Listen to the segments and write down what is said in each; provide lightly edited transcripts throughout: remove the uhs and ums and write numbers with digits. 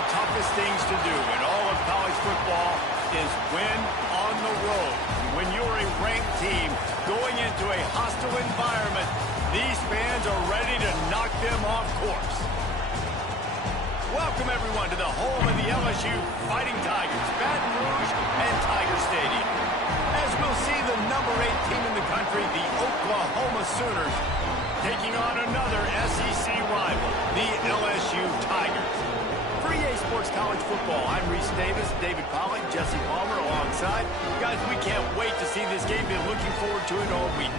the toughest things to do in all of college football is win on the road. When you're a ranked team going into a hostile environment, these fans are ready to knock them off course. Welcome, everyone, to the home of the LSU Fighting Tigers, Baton Rouge and Tiger Stadium. As we'll see the number 8 team in the country, the Oklahoma Sooners, taking on another SEC rival, the LSU Tigers. For EA Sports College Football, I'm Reese Davis, David Pollack, Jesse Palmer alongside. Guys, we can't wait to see this game. Been looking forward to it all week.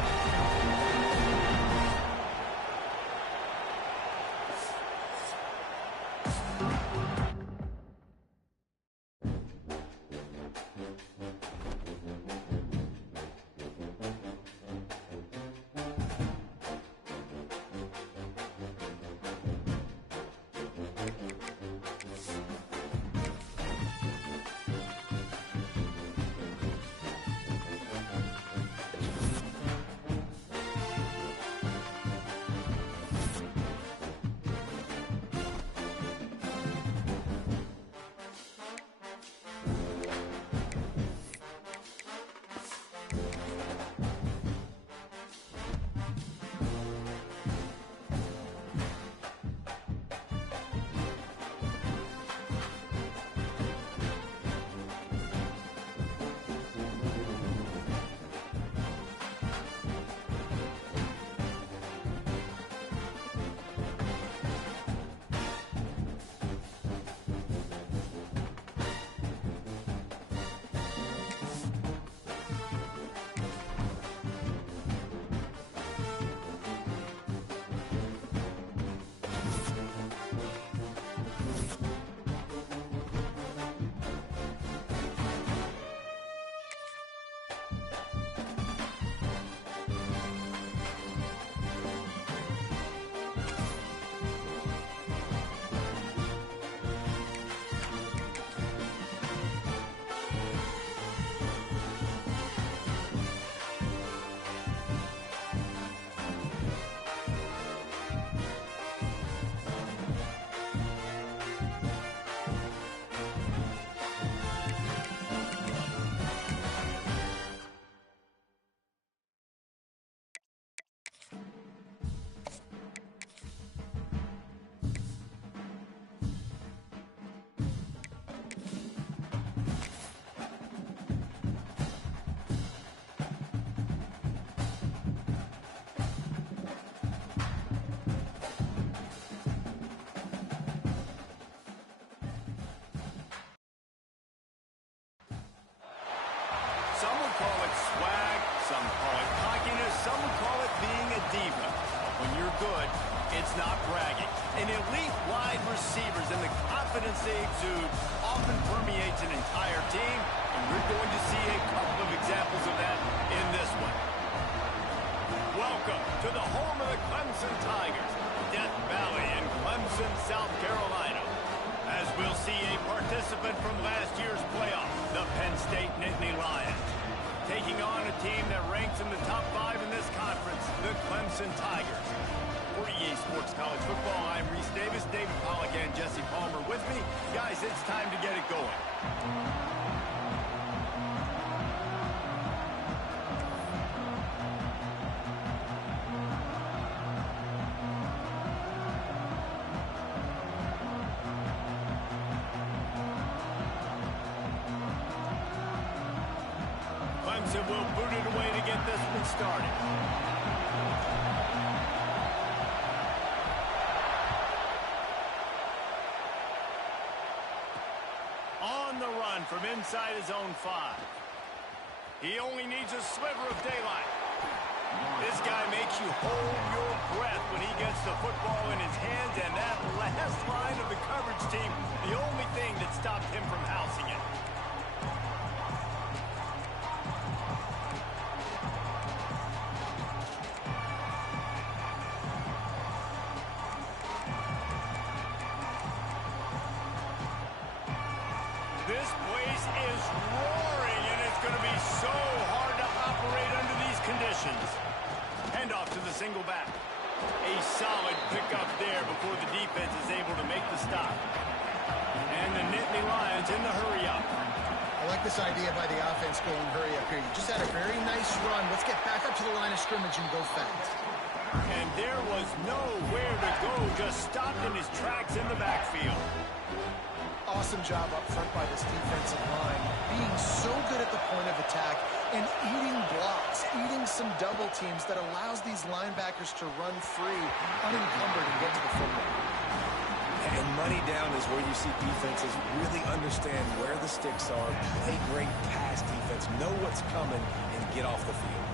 Some would call it swag, some call it cockiness, some would call it being a diva. When you're good, it's not bragging. An elite wide receivers and the confidence they exude often permeates an entire team, and we're going to see a couple of examples of that in this one. Welcome to the home of the Clemson Tigers, Death Valley in Clemson, South Carolina. As we'll see a participant from last year's playoff, the Penn State Nittany Lions, taking on a team that ranks in the top 5 in this conference, the Clemson Tigers. For EA Sports College Football, I'm Reese Davis, David Pollack, and Jesse Palmer with me. Guys, it's time to get it going. Clemson will boot it away to get this one started. On the run from inside his own 5. He only needs a sliver of daylight. This guy makes you hold your breath when he gets the football in his hands, and that last line of the coverage team, the only thing that stopped him from housing it. This place is roaring, and it's going to be so hard to operate under these conditions. Hand off to the single back. A solid pickup there before the defense is able to make the stop. in the hurry up. I like this idea by the offense going hurry up here. You just had a very nice run. Let's get back up to the line of scrimmage and go fast. And there was nowhere to go, just stopped in his tracks in the backfield. Awesome job up front by this defensive line, being so good at the point of attack and eating blocks, eating some double teams that allows these linebackers to run free, unencumbered, and get to the football. And money down is where you see defenses really understand where the sticks are, play great pass defense, know what's coming, and get off the field.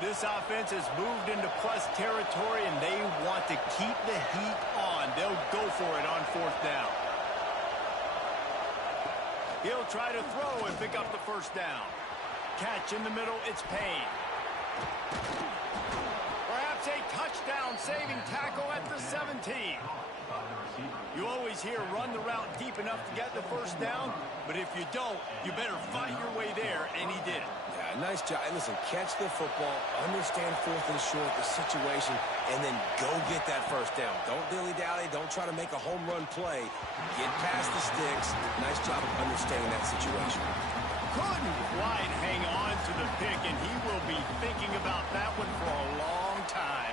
This offense has moved into plus territory, and they want to keep the heat on. They'll go for it on fourth down. He'll try to throw and pick up the first down. Catch in the middle, it's Payne. Perhaps a touchdown-saving tackle at the 17. You always hear run the route deep enough to get the first down, but if you don't, you better fight your way there, and he did. Yeah, nice job. And listen, catch the football, understand fourth and short, the situation, and then go get that first down. Don't dilly-dally. Don't try to make a home run play. Get past the sticks. Nice job of understanding that situation. Couldn't quite hang on to the pick, and he will be thinking about that one for a long time.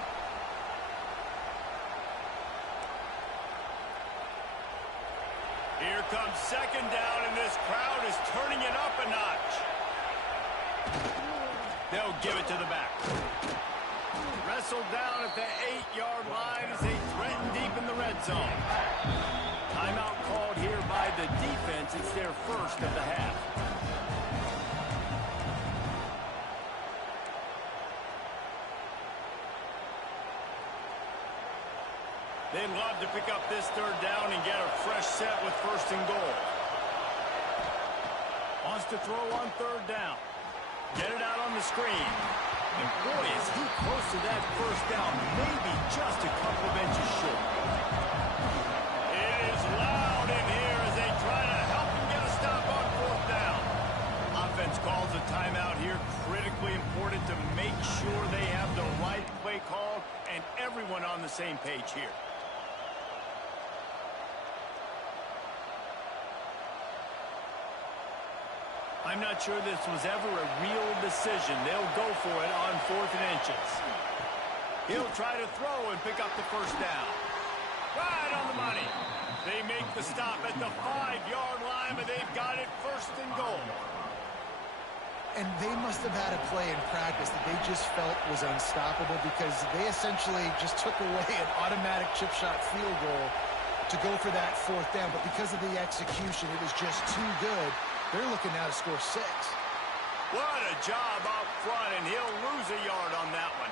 Here comes second down, and this crowd is turning it up a notch. They'll give it to the back. Wrestled down at the 8-yard line as they threaten deep in the red zone. Timeout called here by the defense. It's their first of the half. They'd love to pick up this third down and get a fresh set with first and goal. Wants to throw on third down. Get it out on the screen. And boy, is he close to that first down. Maybe just a couple of inches short. It is loud in here as they try to help him get a stop on fourth down. Offense calls a timeout here. Critically important to make sure they have the right play call and everyone on the same page here. I'm not sure this was ever a real decision. They'll go for it on fourth and inches. He'll try to throw and pick up the first down. Right on the money. They make the stop at the 5-yard line, but they've got it first and goal. And they must have had a play in practice that they just felt was unstoppable because they essentially just took away an automatic chip shot field goal to go for that fourth down. But because of the execution, it was just too good. They're looking now to score 6. What a job up front, and he'll lose a yard on that one.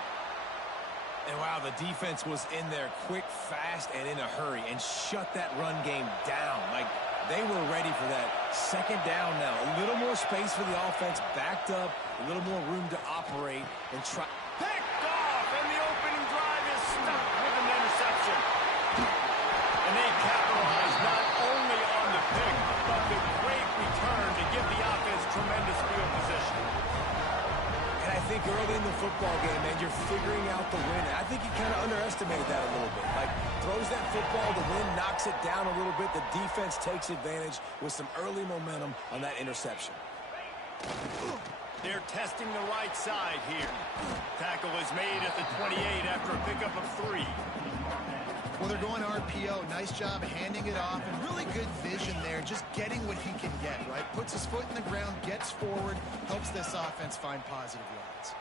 And wow, the defense was in there quick, fast, and in a hurry and shut that run game down. Like, they were ready for that second down now. A little more space for the offense, backed up, a little more room to operate and try. Picked off, and the opening drive is stopped with an interception. And they capitalize not only on the pick, but the great return to give the offense tremendous field position. And I think early in the football game, man, you're figuring out the win. I think he kind of underestimated that a little bit. Like, throws that football, the wind knocks it down a little bit. The defense takes advantage with some early momentum on that interception. They're testing the right side here. Tackle is made at the 28 after a pickup of 3. Well, they're going RPO. Nice job handing it off, and really good vision there, just getting what he can get, right? Puts his foot in the ground, gets forward, helps this offense find positive yards.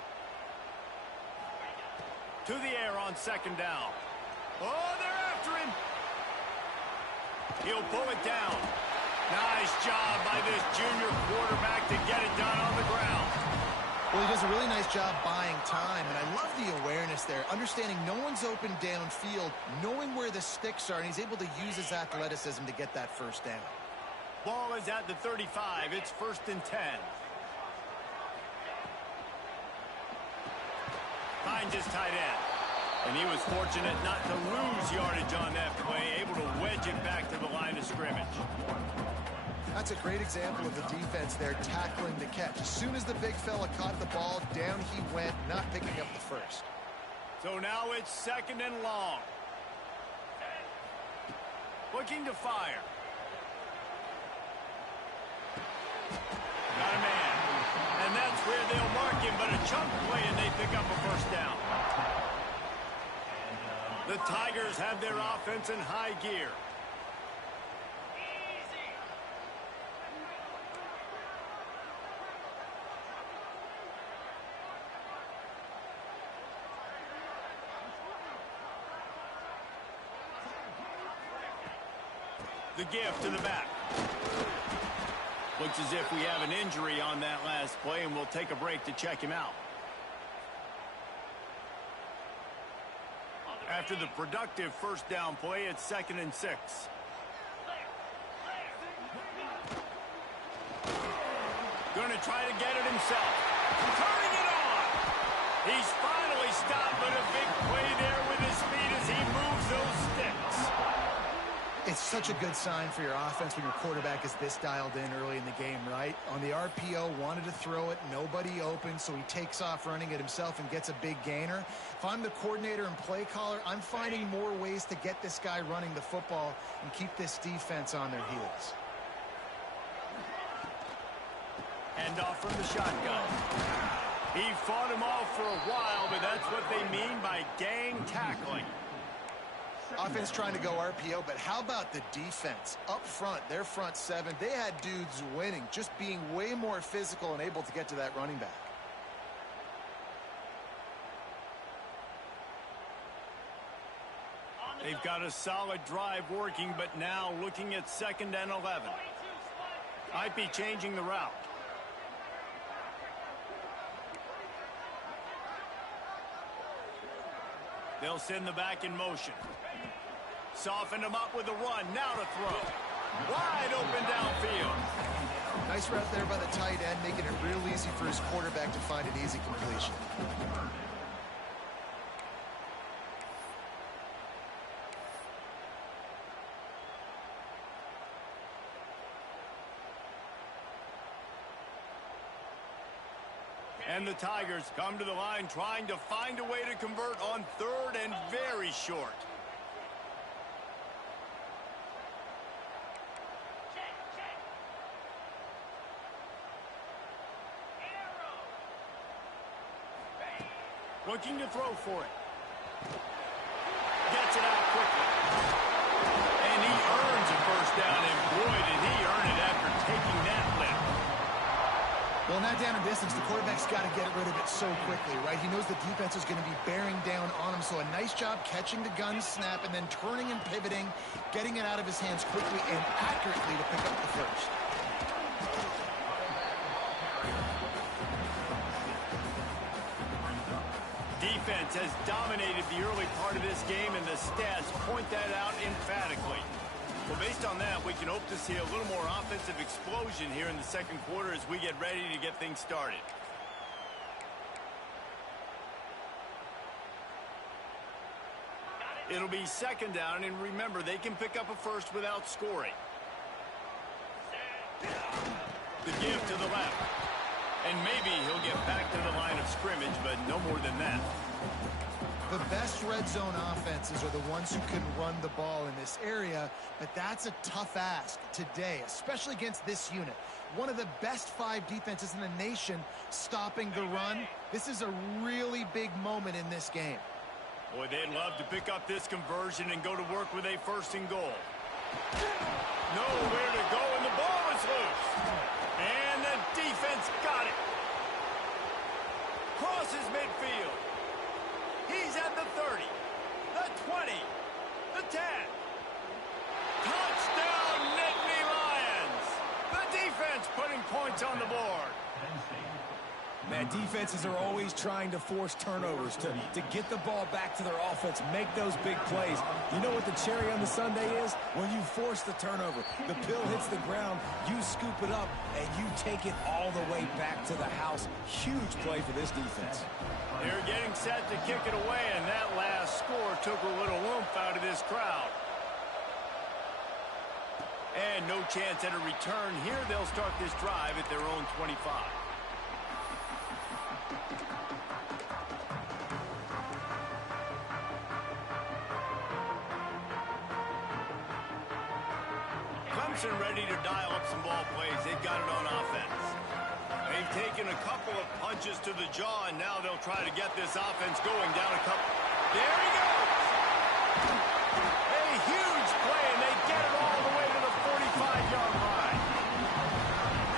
To the air on second down. Oh, they're after him. He'll pull it down. Nice job by this junior quarterback to get it done on the ground. Well, he does a really nice job buying time, and I love the awareness there, understanding no one's open downfield, knowing where the sticks are, and he's able to use his athleticism to get that first down. Ball is at the 35. It's first and 10. Finds his tight end. And he was fortunate not to lose yardage on that play, able to wedge it back to the line of scrimmage. That's a great example of the defense there tackling the catch. As soon as the big fella caught the ball, down he went, not picking up the first. So now it's 2nd and long. Looking to fire. Got a man. And that's where they'll mark him, but a chunk play and they pick up a first down. The Tigers have their offense in high gear. The give to the back. Looks as if we have an injury on that last play, and we'll take a break to check him out. After the productive first down play, it's 2nd and 6. Going to try to get it himself. Turning it on. He's finally stopped, but a big play there with his feet as he moves those sticks. It's such a good sign for your offense when your quarterback is this dialed in early in the game, right? On the RPO, wanted to throw it, nobody open, so he takes off running it himself and gets a big gainer. If I'm the coordinator and play caller, I'm finding more ways to get this guy running the football and keep this defense on their heels. Hand off from the shotgun. He fought him off for a while, but that's what they mean by gang tackling. Offense trying to go RPO, but how about the defense? Up front, their front seven, they had dudes winning, just being way more physical and able to get to that running back. They've got a solid drive working, but now looking at 2nd and 11. Might be changing the route. They'll send the back in motion. Soften him up with a run. Now to throw. Wide open downfield. Nice route there by the tight end, making it real easy for his quarterback to find an easy completion. And the Tigers come to the line trying to find a way to convert on 3rd and very short. Looking to throw for it. Gets it out quickly. And he earns a first down, and boy, did he earn it after taking that lift. Well, in that down and distance, the quarterback's got to get rid of it so quickly, right? He knows the defense is going to be bearing down on him, so a nice job catching the gun snap and then turning and pivoting, getting it out of his hands quickly and accurately to pick up the first. Defense has dominated the early part of this game, and the stats point that out emphatically. Well, based on that, we can hope to see a little more offensive explosion here in the 2nd quarter as we get ready to get things started. It'll be 2nd down, and remember, they can pick up a first without scoring. The give to the left. And maybe he'll get back to the line of scrimmage, but no more than that. The best red zone offenses are the ones who can run the ball in this area, but that's a tough ask today, especially against this unit. One of the best 5 defenses in the nation stopping the run. This is a really big moment in this game. Boy, they'd love to pick up this conversion and go to work with a 1st and goal. Nowhere to go, and the ball is loose. And the defense got it. Crosses midfield. He's at the 30, the 20, the 10. Touchdown, Nittany Lions. The defense putting points on the board. Man, defenses are always trying to force turnovers to get the ball back to their offense, make those big plays. You know what the cherry on the sundae is? When you force the turnover, the pill hits the ground, you scoop it up, and you take it all the way back to the house. Huge play for this defense. They're getting set to kick it away, and that last score took a little oomph out of this crowd. And no chance at a return here. They'll start this drive at their own 25. Clemson ready to dial up some ball plays. They've got it on offense. They've taken a couple of punches to the jaw, and now they'll try to get this offense going down a couple. There he goes! A huge play, and they get it all the way to the 45-yard line.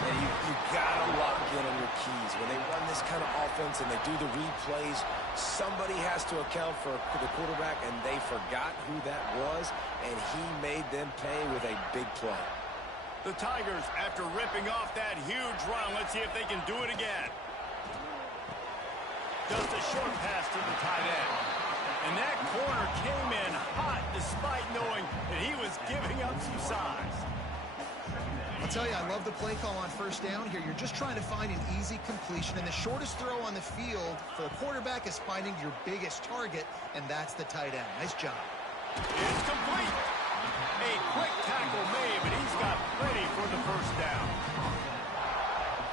And you gotta lock in on your keys. When they run this kind of offense and they do the replays, somebody has to account for the quarterback, and they forgot who that was, and he made them pay with a big play. The Tigers, after ripping off that huge run, let's see if they can do it again. Just a short pass to the tight end. And that corner came in hot despite knowing that he was giving up some size. I'll tell you, I love the play call on first down here. You're just trying to find an easy completion, and the shortest throw on the field for the quarterback is finding your biggest target, and that's the tight end. Nice job. It's complete. A quick tackle made, but he's got plenty for the first down.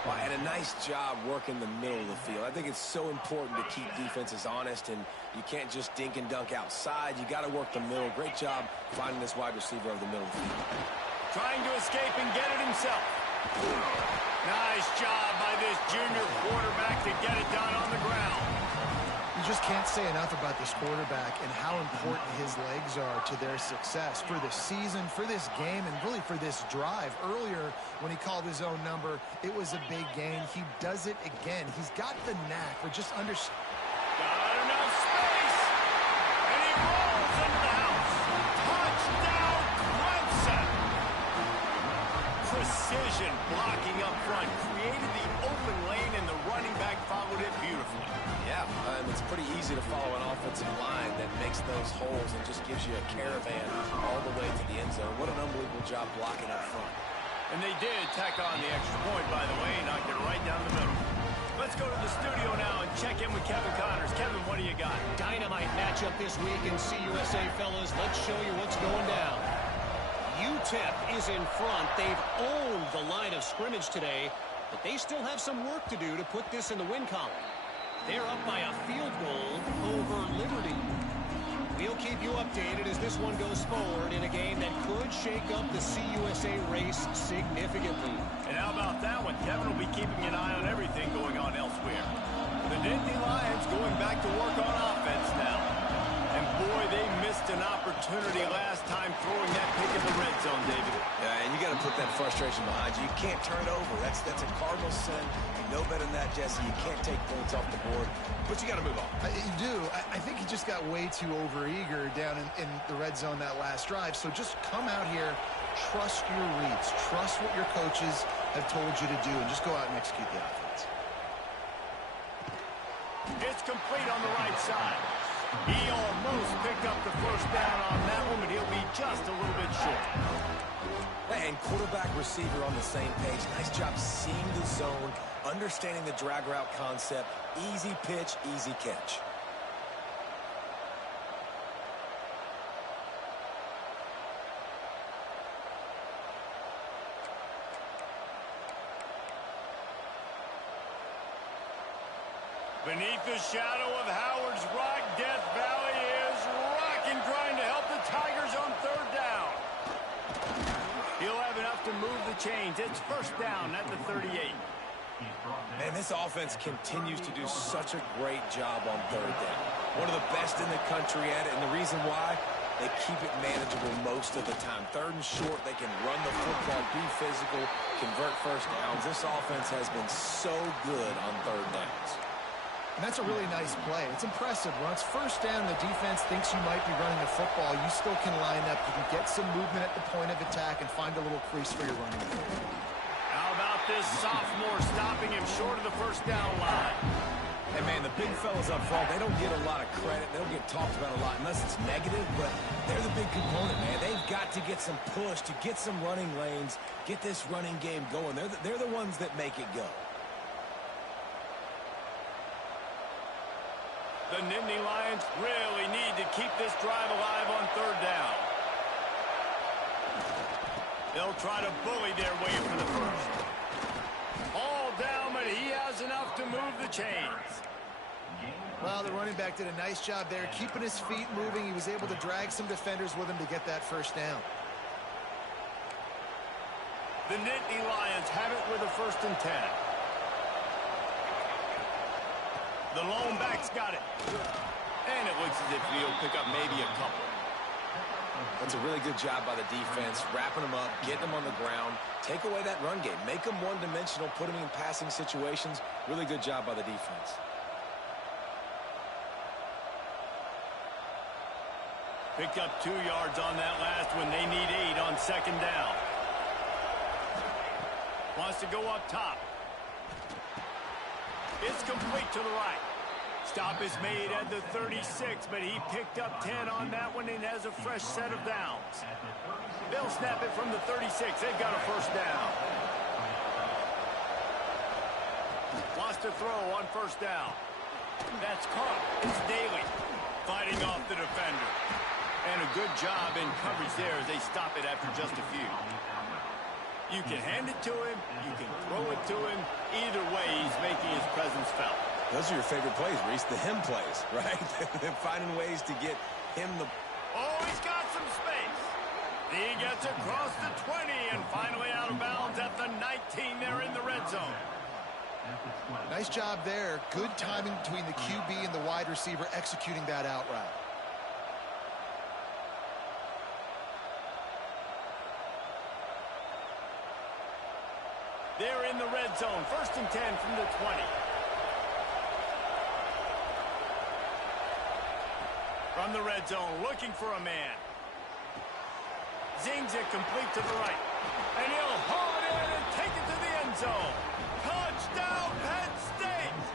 Well, and a nice job working the middle of the field. I think it's so important to keep defenses honest, and you can't just dink and dunk outside. You got to work the middle. Great job finding this wide receiver over the middle of the field. Trying to escape and get it himself. Nice job by this junior quarterback to get it done on the ground. You just can't say enough about this quarterback and how important his legs are to their success for the season, for this game, and really for this drive. Earlier, when he called his own number, it was a big gain. He does it again. He's got the knack for just Got enough space, and he rolls into the house. Touchdown, Clemson. Precision blocking up front, created the open lane, and the running back followed it beautifully. Yeah, it's pretty easy to follow an offensive line that makes those holes and just gives you a caravan all the way to the end zone. What an unbelievable job blocking up front. And they did tack on the extra point, by the way, knocked it right down the middle. Let's go to the studio now and check in with Kevin Connors. Kevin, what do you got? Dynamite matchup this week in CUSA, fellas. Let's show you what's going down. UTEP is in front. They've owned the line of scrimmage today, but they still have some work to do to put this in the win column. They're up by a field goal over Liberty. We'll keep you updated as this one goes forward in a game that could shake up the CUSA race significantly. And how about that one? Kevin will be keeping an eye on everything going on elsewhere. The Nittany Lions going back to work on offense now. And boy, they missed an opportunity last time throwing that pick in the red zone, David. Yeah, and you got to put that frustration behind you. You can't turn it over. That's a cardinal sin. You know better than that, Jesse. You can't take points off the board, but you got to move on. You do. I think he just got way too overeager down in the red zone that last drive. So just come out here, trust your reads, trust what your coaches have told you to do, and just go out and execute the offense. It's complete on the right side. He almost picked up the first down on that one, but he'll be just a little bit short. And quarterback receiver on the same page. Nice job seeing the zone, understanding the drag route concept. Easy pitch, easy catch. Beneath the shadow of Howard's Rock, Death Valley is rocking, trying to help the Tigers on third down. He'll have enough to move the chains. It's first down at the 38. And this offense continues to do such a great job on third down. One of the best in the country at it, and the reason why, they keep it manageable most of the time. Third and short, they can run the football, be physical, convert first downs. This offense has been so good on third downs. And that's a really nice play. It's impressive. When it's first down, the defense thinks you might be running the football. You still can line up. You can get some movement at the point of attack and find a little crease for your running game. How about this sophomore stopping him short of the first down line? And, man, the big fellas up front, they don't get a lot of credit. They don't get talked about a lot unless it's negative, but they're the big component, man. They've got to get some push, to get some running lanes, get this running game going. They're the ones that make it go. The Nittany Lions really need to keep this drive alive on third down. They'll try to bully their way for the first. All down, but he has enough to move the chains. Well, the running back did a nice job there, keeping his feet moving. He was able to drag some defenders with him to get that first down. The Nittany Lions have it with a 1st and 10. The lone back's got it. And it looks as if he'll pick up maybe a couple. That's a really good job by the defense, wrapping them up, getting them on the ground, take away that run game, make them one-dimensional, put them in passing situations. Really good job by the defense. Picked up 2 yards on that last one. They need 8 on 2nd down. Wants to go up top. It's complete to the right. Stop is made at the 36, but he picked up 10 on that one and has a fresh set of downs. They'll snap it from the 36. They've got a 1st down. Wants to throw on 1st down. That's caught. It's Daly fighting off the defender. And a good job in coverage there as they stop it after just a few. You can hand it to him. You can throw it to him. Either way, he's making his presence felt. Those are your favorite plays, Reese, the him plays, right? Finding ways to get him the... Oh, he's got some space. He gets across the 20 and finally out of bounds at the 19 there in the red zone. Nice job there. Good timing between the QB and the wide receiver executing that out route. They're in the red zone. 1st and 10 from the 20. From the red zone, looking for a man. Zings it complete to the right. And he'll haul it in and take it to the end zone. Touchdown, Penn State!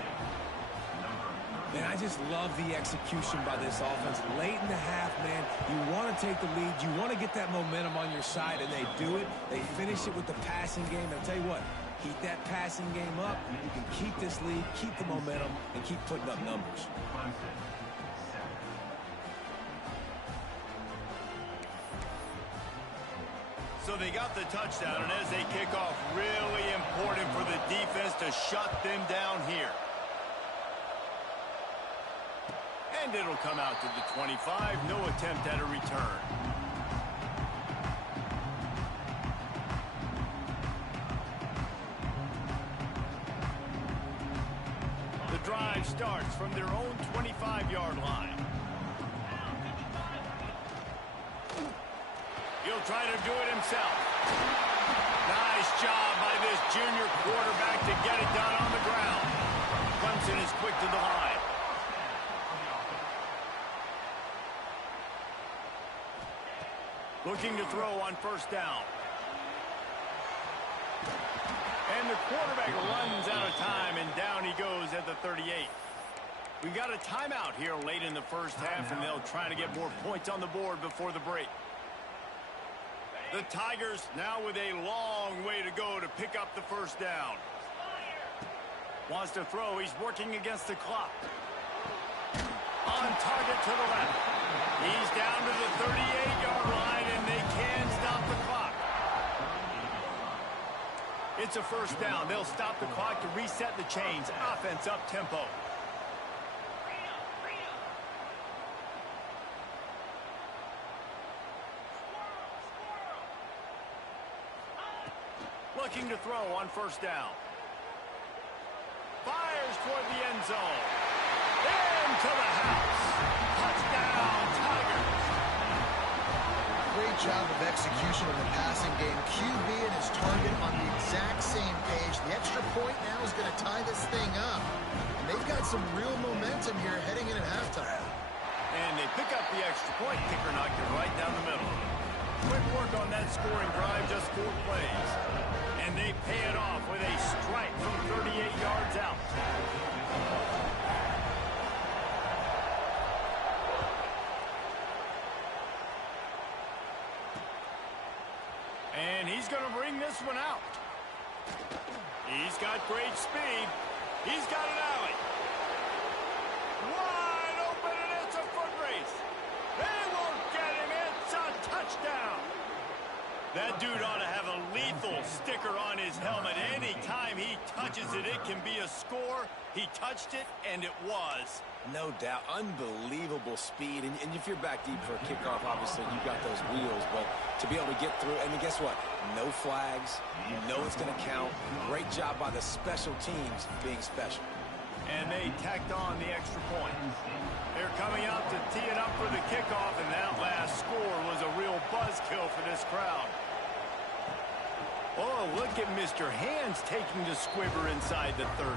Man, I just love the execution by this offense. Late in the half, man, you want to take the lead. You want to get that momentum on your side, and they do it. They finish it with the passing game. I'll tell you what, keep that passing game up. You can keep this lead, keep the momentum, and keep putting up numbers. So they got the touchdown, and as they kick off, really important for the defense to shut them down here. And it'll come out to the 25. No attempt at a return. The drive starts from their own 25-yard line. He'll try to do it himself. Nice job by this junior quarterback to get it done on the ground. Clemson is quick to the line. Looking to throw on 1st down. And the quarterback runs out of time, and down he goes at the 38. We got a timeout here late in the 1st half, and they'll try to get more points on the board before the break. The Tigers now with a long way to go to pick up the 1st down. Wants to throw. He's working against the clock. On target to the left. He's down to the 38-yard line, and they can stop the clock. It's a 1st down. They'll stop the clock to reset the chains. Offense up tempo. Looking to throw on 1st down. Fires toward the end zone. Into the house. Touchdown, Tigers. Great job of execution in the passing game. QB and his target on the exact same page. The extra point now is going to tie this thing up. And they've got some real momentum here heading in at halftime. And they pick up the extra point. Kicker knocked it right down the middle. Quick work on that scoring drive, just 4 plays. And they pay it off with a strike from 38 yards out. And he's going to bring this one out. He's got great speed. He's got an alley. Wide open, and it's a foot race. They won't get him. It's a touchdown. That dude ought to have lethal sticker on his helmet. Anytime he touches it, it can be a score. He touched it, and it was. No doubt. Unbelievable speed. And if you're back deep for a kickoff, obviously you got those wheels. But to be able to get through, and guess what? No flags. You know it's going to count. Great job by the special teams being special. And they tacked on the extra point. They're coming out to tee it up for the kickoff, and that last score was a real buzzkill for this crowd. Oh, look at Mr. Hands taking the squibber inside the 30.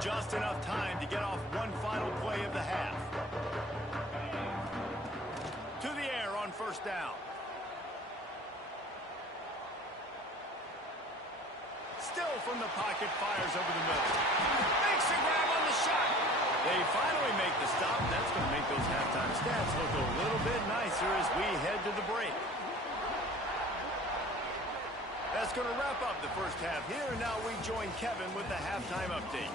Just enough time to get off one final play of the half. To the air on first down. Still from the pocket, fires over the middle. Makes a grab on the shot. They finally make the stop. That's going to make those halftime stats look a little bit nicer as we head to the break. That's going to wrap up the first half here, and now we join Kevin with the halftime update.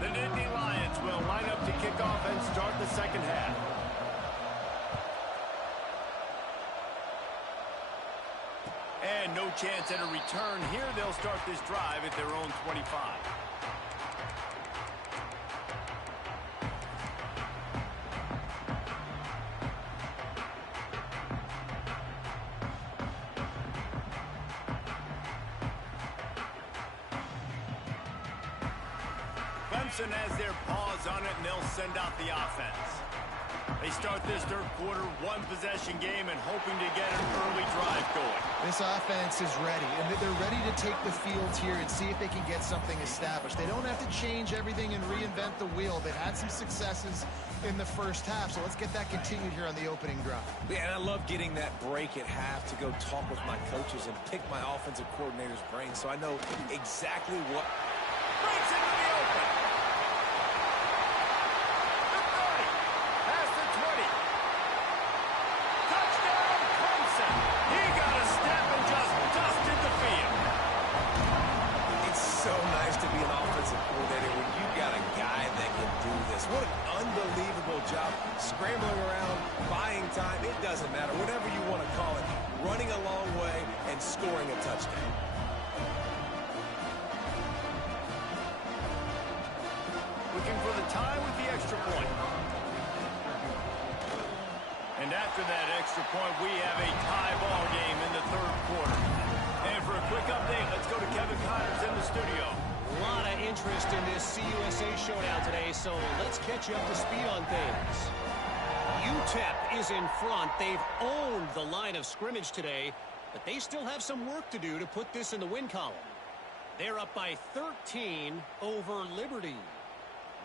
The Nittany Lions will line up to kick off and start the second half. And no chance at a return here. They'll start this drive at their own 25. Clemson has their paws on it, and they'll send out the offense. They start this third quarter, one-possession game, and hoping to get an early drive going. This offense is ready, and they're ready to take the field here and see if they can get something established. They don't have to change everything and reinvent the wheel. They've had some successes in the first half, so let's get that continued here on the opening drive. Yeah, and I love getting that break at half to go talk with my coaches and pick my offensive coordinator's brain so I know exactly what... Breaks into the open. The 30. Past the 20. Touchdown, Clemson. He got a step and just dusted the field. It's so nice to be an offensive coordinator when you got a guy that can do this. What an unbelievable job. Scrambling around, buying time, it doesn't matter. Whatever you want to call it. Running a long way and scoring a touchdown. Looking for the tie with the extra point. And after that extra point, we have a tie ball game in the third quarter. And for a quick update, let's go to Kevin Connors in the studio. A lot of interest in this CUSA showdown today, so let's catch you up to speed on things. UTEP is in front. They've owned the line of scrimmage today, but they still have some work to do to put this in the win column. They're up by 13 over Liberty.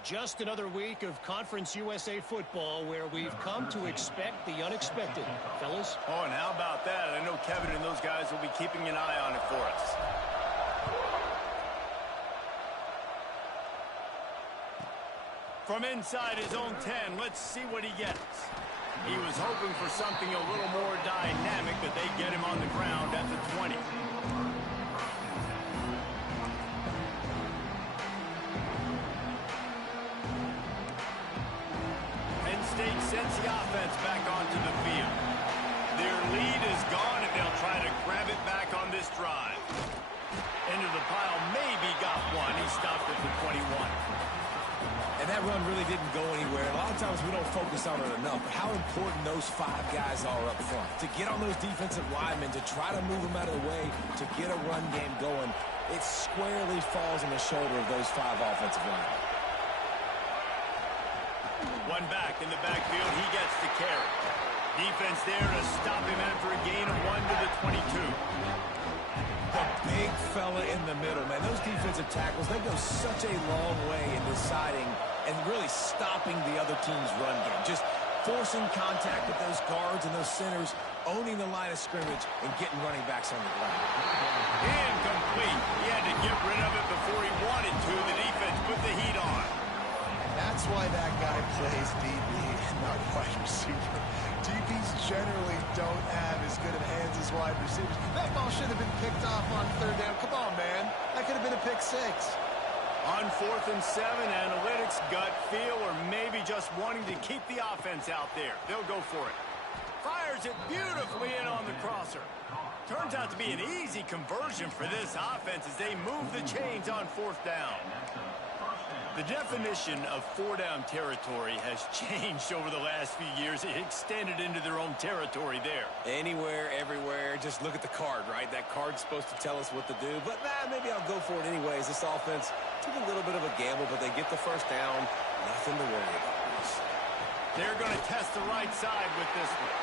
Just another week of Conference USA football where we've come to expect the unexpected. Fellas? Oh, and how about that? I know Kevin and those guys will be keeping an eye on it for us. From inside his own 10, let's see what he gets. He was hoping for something a little more dynamic, but they get him on the ground at the 20. Penn State sends the offense back onto the field. Their lead is gone, and they'll try to grab it back on this drive. Into the pile, maybe got one. He stopped at the 21. And that run really didn't go anywhere. A lot of times we don't focus on it enough, but how important those five guys are up front. To get on those defensive linemen, to try to move them out of the way, to get a run game going, it squarely falls on the shoulder of those five offensive linemen. One back in the backfield, he gets the carry. Defense there to stop him after a gain of 1 to the 22. The big fella in the middle, man. Those defensive tackles, they go such a long way in deciding and really stopping the other team's run game. Just forcing contact with those guards and those centers, owning the line of scrimmage, and getting running backs on the ground. Incomplete. He had to get rid of it before he wanted to. The defense put the heat on. That's why that guy plays DB, not wide receiver. DBs generally don't have as good of hands as wide receivers. That ball should have been picked off on third down. Come on, man. That could have been a pick six. On 4th and 7, analytics, gut feel, or maybe just wanting to keep the offense out there. They'll go for it. Fires it beautifully in on the crosser. Turns out to be an easy conversion for this offense as they move the chains on 4th down. The definition of 4-down territory has changed over the last few years. It extended into their own territory there. Anywhere, everywhere, just look at the card, right? That card's supposed to tell us what to do, but maybe I'll go for it anyways. This offense took a little bit of a gamble, but they get the first down. Nothing to worry about. They're going to test the right side with this one.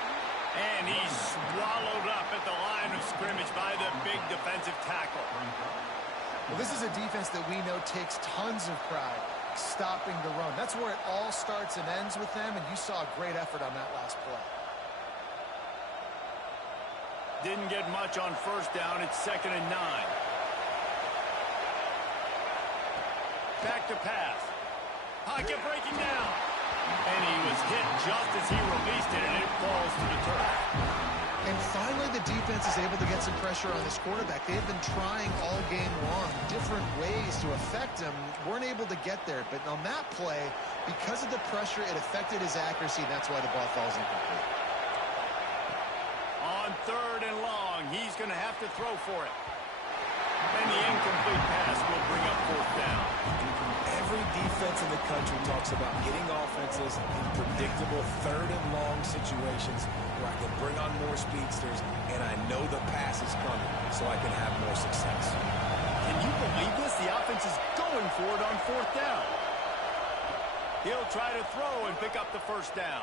And he's swallowed up at the line of scrimmage by the big defensive tackle. Well, this is a defense that we know takes tons of pride stopping the run. That's where it all starts and ends with them, and you saw a great effort on that last play. Didn't get much on 1st down. It's 2nd and 9. Back to pass. Pocket breaking down. And he was hit just as he released it, and it falls to the turf. And finally, the defense is able to get some pressure on this quarterback. They've been trying all game long different ways to affect him. Weren't able to get there. But on that play, because of the pressure, it affected his accuracy, and that's why the ball falls incomplete. On 3rd and long, he's going to have to throw for it. And the incomplete pass will bring up 4th down. Every defense in the country talks about getting offenses in predictable 3rd and long situations where I can bring on more speedsters and I know the pass is coming so I can have more success. Can you believe this? The offense is going for it on 4th down. He'll try to throw and pick up the 1st down.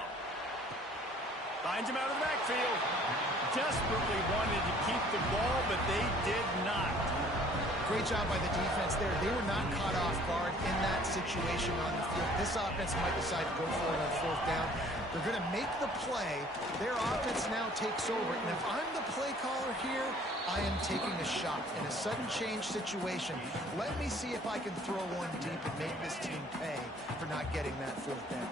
Finds him out of the backfield. Desperately wanted to keep the ball, but they did not. Great job by the defense there. They were not caught off guard in that situation on the field. This offense might decide to go for it on 4th down. They're going to make the play. Their offense now takes over. And if I'm the play caller here, I am taking a shot in a sudden change situation. Let me see if I can throw one deep and make this team pay for not getting that 4th down.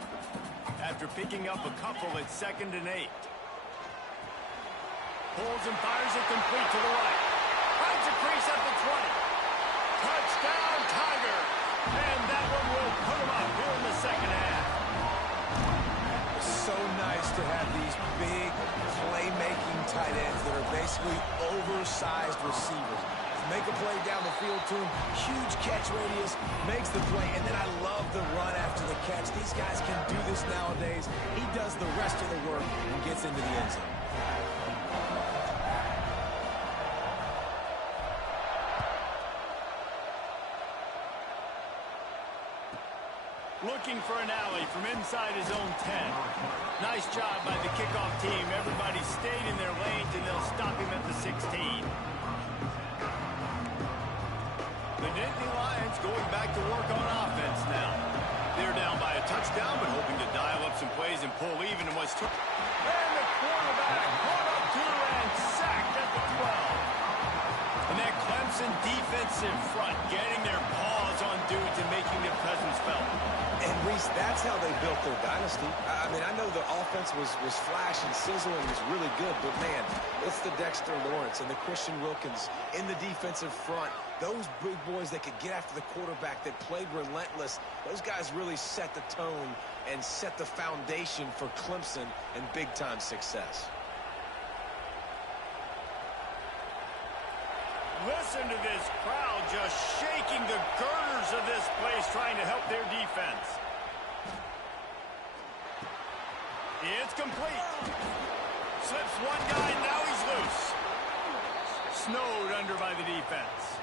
After picking up a couple, it's 2nd and 8. Pulls and fires it complete to the right. Finds a crease at the 20. Touchdown, Tiger. And that one will put him up here in the 2nd half. So nice to have these big playmaking tight ends that are basically oversized receivers. Make a play down the field to him, huge catch radius, makes the play, and then I love the run after the catch. These guys can do this nowadays. He does the rest of the work and gets into the end zone. Looking for an alley from inside his own 10. Nice job by the kickoff team. Everybody stayed in their lanes, and they'll stop him at the 16. The Nittany Lions going back to work on offense now. They're down by a touchdown, but hoping to dial up some plays and pull even in what's... And the quarterback caught up to and sacked at the 12. And that Clemson defensive front getting their paws on dudes and making their presence felt. And, Reese, that's how they built their dynasty. I mean, I know the offense was flash and sizzle and was really good, but, man, it's the Dexter Lawrence and the Christian Wilkins in the defensive front. Those big boys that could get after the quarterback, that played relentless, those guys really set the tone and set the foundation for Clemson and big-time success. Listen to this crowd just shaking the girders of this place, trying to help their defense. It's complete. Slips one guy, now he's loose. Snowed under by the defense.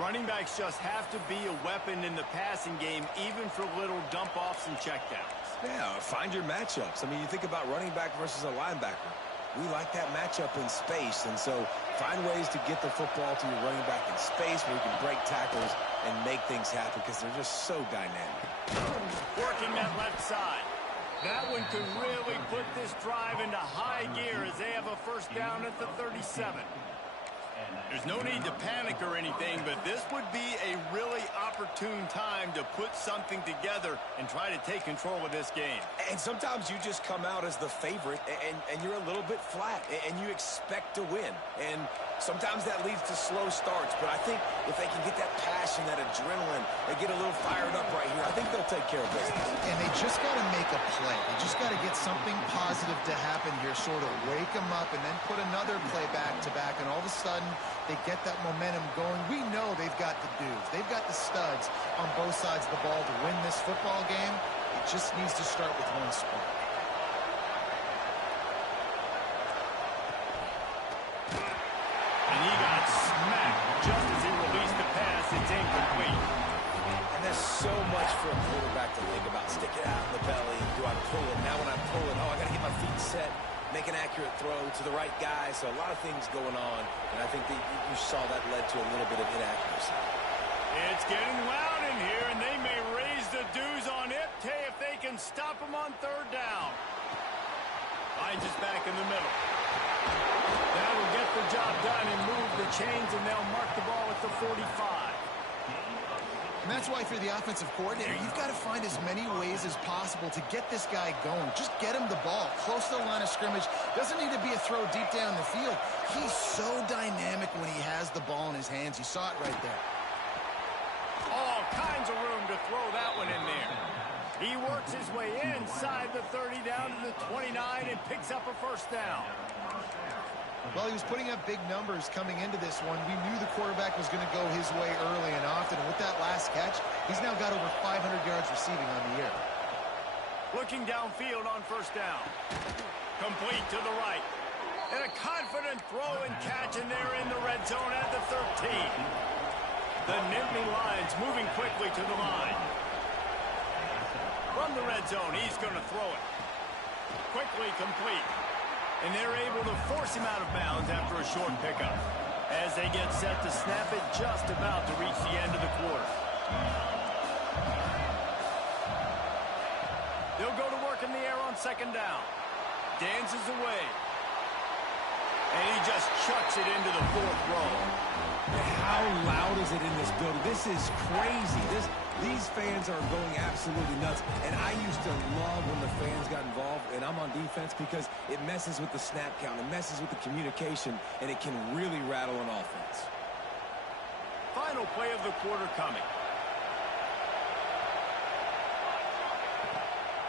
Running backs just have to be a weapon in the passing game, even for little dump-offs and checkdowns. Yeah, find your matchups. I mean, you think about running back versus a linebacker. We like that matchup in space, and so find ways to get the football to your running back in space where you can break tackles and make things happen because they're just so dynamic. Working that left side. That one could really put this drive into high gear as they have a 1st down at the 37. There's no need to panic or anything, but this would be a really opportune opportune time to put something together and try to take control of this game. And sometimes you just come out as the favorite, and you're a little bit flat, and you expect to win. And sometimes that leads to slow starts. But I think if they can get that passion, that adrenaline, they get a little fired up right here, I think they'll take care of business. And they just got to make a play. They just got to get something positive to happen here, sort of wake them up, and then put another play back-to-back, and all of a sudden they get that momentum going. We know they've got the dudes. They've got the studs on both sides of the ball to win this football game. It just needs to start with one spark. And he got smacked just as he released the pass. It's incomplete. And there's so much for a quarterback to think about. Stick it out in the belly. Do I pull it? Now when I pull it, I got to get my feet set. Make an accurate throw to the right guy. So a lot of things going on. And I think that you saw that led to a little bit of inaccuracy. It's getting loud in here, and they may raise the dues on Iptay if they can stop him on third down. Finds us back in the middle. That will get the job done and move the chains, and they'll mark the ball at the 45. And that's why, for the offensive coordinator, you've got to find as many ways as possible to get this guy going. Just get him the ball close to the line of scrimmage. Doesn't need to be a throw deep down the field. He's so dynamic when he has the ball in his hands. You saw it right there. All kinds of room to throw that one in there. He works his way inside the 30 down to the 29 and picks up a first down. Well, he was putting up big numbers coming into this one. We knew the quarterback was going to go his way early and often. And with that last catch, he's now got over 500 yards receiving on the year. Looking downfield on first down. Complete to the right. And a confident throw and catch, and they're in the red zone at the 13. The Nittany Lions moving quickly to the line. From the red zone, he's going to throw it. Quickly complete. And they're able to force him out of bounds after a short pickup. As they get set to snap it, just about to reach the end of the quarter. They'll go to work in the air on second down. Dances away. And he just chucks it into the fourth row. And how loud is it in this building? This is crazy. These fans are going absolutely nuts. And I used to love when the fans got involved, and I'm on defense, because it messes with the snap count. It messes with the communication, and it can really rattle an offense. Final play of the quarter coming.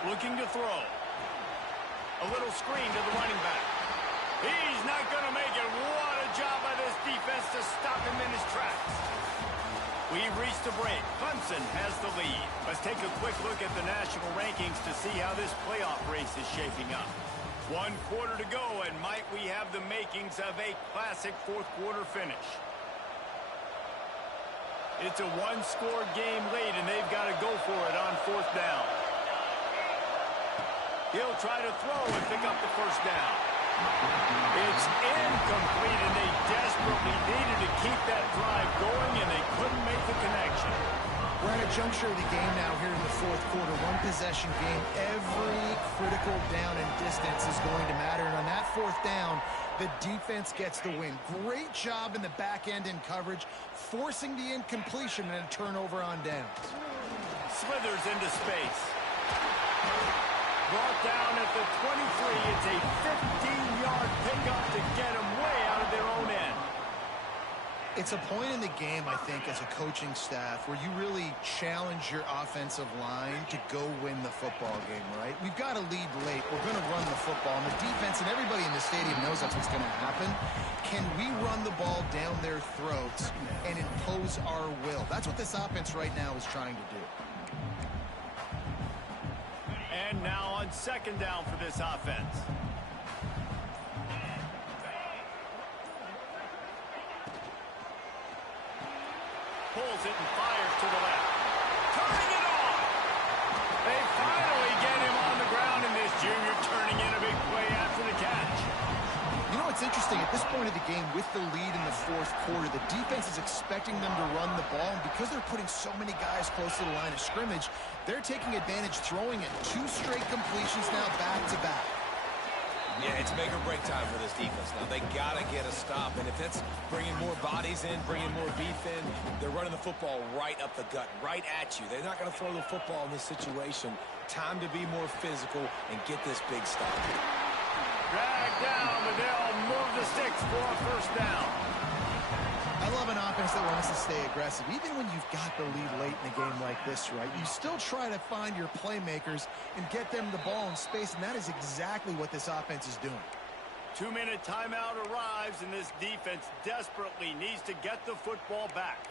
Looking to throw. A little screen to the running back. He's not going to make it. What a job by this defense to stop him in his tracks. We've reached a break. Clemson has the lead. Let's take a quick look at the national rankings to see how this playoff race is shaping up. 1 quarter to go, and might we have the makings of a classic fourth quarter finish. It's a one-score game late, and they've got to go for it on fourth down. He'll try to throw and pick up the first down. It's incomplete, and they desperately needed to keep that drive going, and they couldn't make the connection. We're at a juncture of the game now here in the fourth quarter. One possession game. Every critical down and distance is going to matter. And on that fourth down, the defense gets the win. Great job in the back end in coverage, forcing the incompletion and a turnover on downs. Slithers into space. Brought down at the 23. It's a 15-yard pickup to get them way out of their own end. It's a point in the game, I think, as a coaching staff, where you really challenge your offensive line to go win the football game, right? We've got to lead late. We're going to run the football. And the defense and everybody in the stadium knows that's what's going to happen. Can we run the ball down their throats and impose our will? That's what this offense right now is trying to do. And now on second down for this offense. Pulls it and fires to the left. Turning it on! They finally get him on the ground, and this junior turning in a big play after the catch. You know, it's interesting. At this point of the game, with the lead in the fourth quarter, the defense is expecting them to run the ball. And because they're putting so many guys close to the line of scrimmage, they're taking advantage, throwing it 2 straight completions now back-to-back. Yeah, it's make or break time for this defense now. They got to get a stop, and if it's bringing more bodies in, bringing more beef in, they're running the football right up the gut, right at you. They're not going to throw the football in this situation. Time to be more physical and get this big stop. Drag down, but they'll move the sticks for a first down. I love an offense that wants to stay aggressive. Even when you've got the lead late in a game like this, right, you still try to find your playmakers and get them the ball in space, and that is exactly what this offense is doing. 2-minute timeout arrives, and this defense desperately needs to get the football back.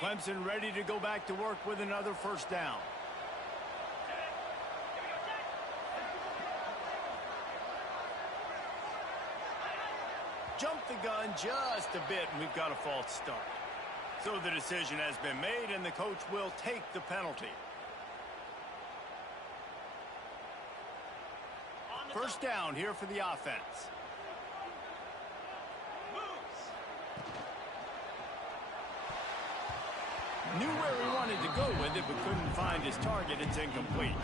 Clemson ready to go back to work with another first down. Jump the gun just a bit, and we've got a false start. So the decision has been made, and the coach will take the penalty. First down here for the offense. Knew where he wanted to go with it, but couldn't find his target. It's incomplete.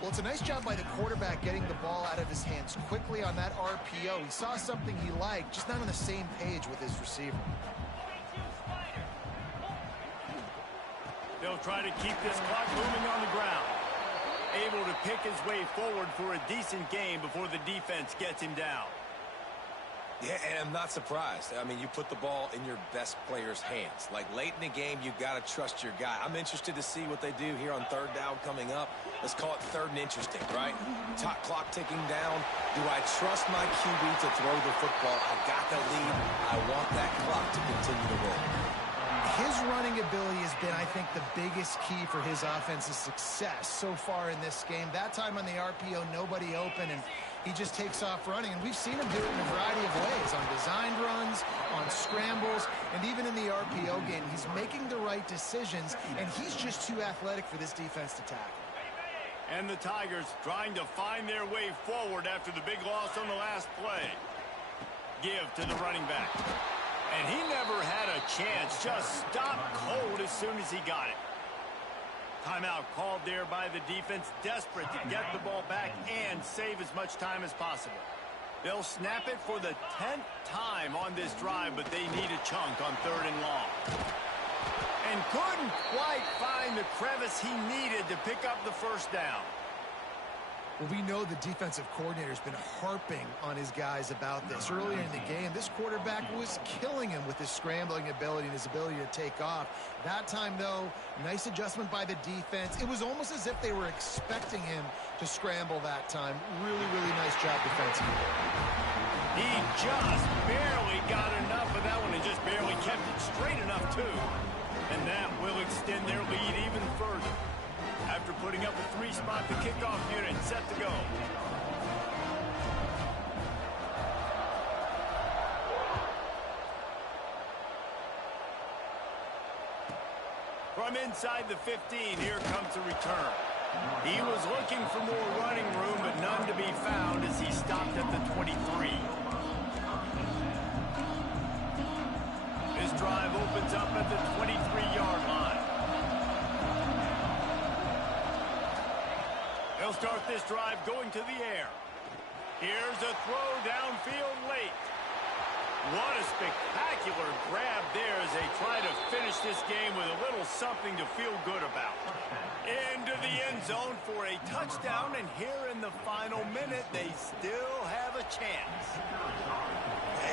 Well, it's a nice job by the quarterback getting the ball out of his hands quickly on that RPO. He saw something he liked, just not on the same page with his receiver. They'll try to keep this clock moving on the ground. Able to pick his way forward for a decent game before the defense gets him down. Yeah, and I'm not surprised. I mean, you put the ball in your best player's hands. Like, late in the game, you've got to trust your guy. I'm interested to see what they do here on third down coming up. Let's call it third and interesting, right? Top clock ticking down. Do I trust my QB to throw the football? I got the lead. I want that clock to continue to roll. His running ability has been, I think, the biggest key for his offense's success so far in this game. That time on the RPO, nobody open, and he just takes off running. And we've seen him do it in a variety of ways, on designed runs, on scrambles, and even in the RPO game. He's making the right decisions, and he's just too athletic for this defense to tackle. And the Tigers trying to find their way forward after the big loss on the last play. Give to the running back. And he never had a chance. Just stopped cold as soon as he got it. Timeout called there by the defense, desperate to get the ball back and save as much time as possible. They'll snap it for the 10th time on this drive, but they need a chunk on third and long. And couldn't quite find the crevice he needed to pick up the first down. Well, we know the defensive coordinator's been harping on his guys about this. Earlier in the game, this quarterback was killing him with his scrambling ability and his ability to take off. That time, though, nice adjustment by the defense. It was almost as if they were expecting him to scramble that time. Really, really nice job defensively. He just barely got enough of that one and just barely kept it straight enough, too. And that will extend their lead even further. After putting up a three-spot, the kickoff unit set to go. From inside the 15, here comes the return. He was looking for more running room, but none to be found as he stopped at the 23. This drive opens up at the 23-yard line. They'll start this drive going to the air. Here's a throw downfield late. What a spectacular grab there as they try to finish this game with a little something to feel good about. Into the end zone for a touchdown, and here in the final minute, they still have a chance.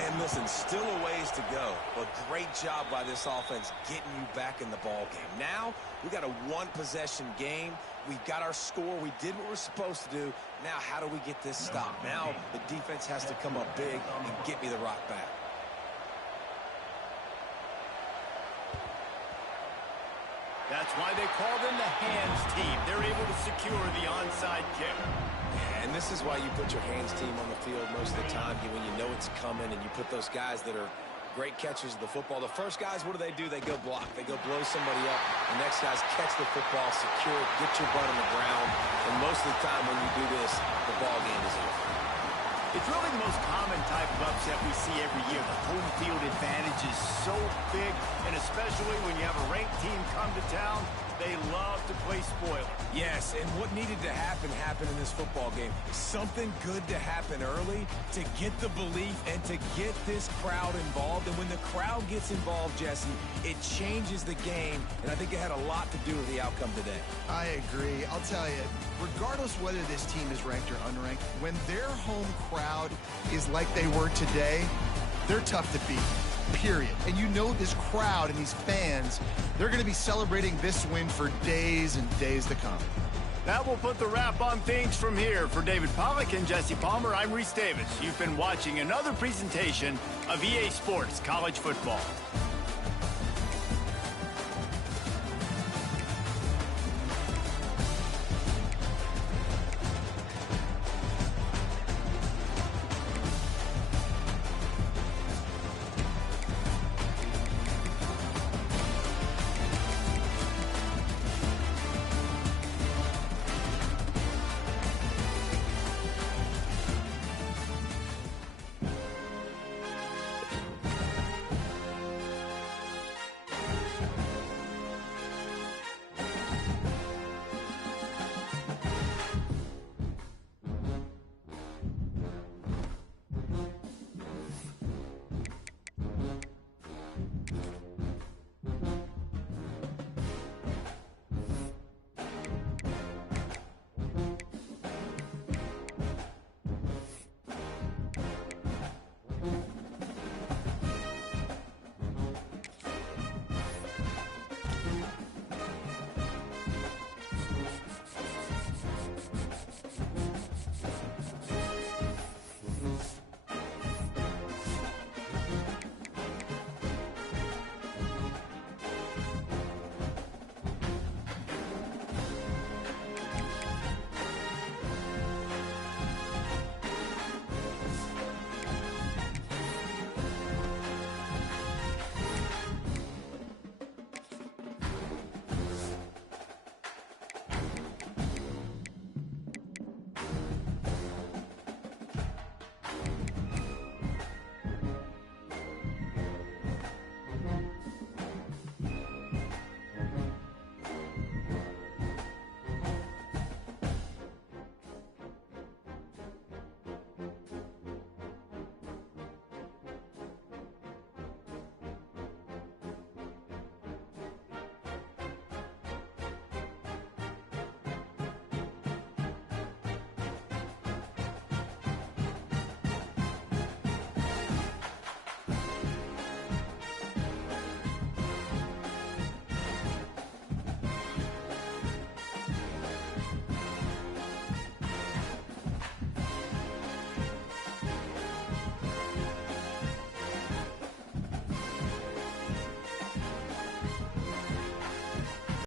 And listen, still a ways to go, but great job by this offense getting you back in the ball game. Now, we got a one-possession game. We got our score. We did what we're supposed to do. Now, how do we get this stop? Now, the defense has to come up big and get me the rock back. That's why they call them the hands team. They're able to secure the onside kick. And this is why you put your hands team on the field most of the time when you know it's coming, and you put those guys that are great catchers of the football. The first guys, what do? They go block. They go blow somebody up. The next guys catch the football, secure it, get your butt on the ground. And most of the time when you do this, the ball game is over. It's really the most common type of upset we see every year. The home field advantage is so big, and especially when you have a ranked team come to town, They love to play spoiler. Yes, and what needed to happen happened in this football game. Something good to happen early to get the belief and to get this crowd involved. And when the crowd gets involved, Jesse, it changes the game. And I think it had a lot to do with the outcome today. I agree. I'll tell you, regardless whether this team is ranked or unranked, when their home crowd is like they were today, they're tough to beat. Period. And you know this crowd and these fans, they're going to be celebrating this win for days and days to come. That will put the wrap on things from here. For David Pollack and Jesse Palmer, I'm Reese Davis. You've been watching another presentation of EA Sports College Football.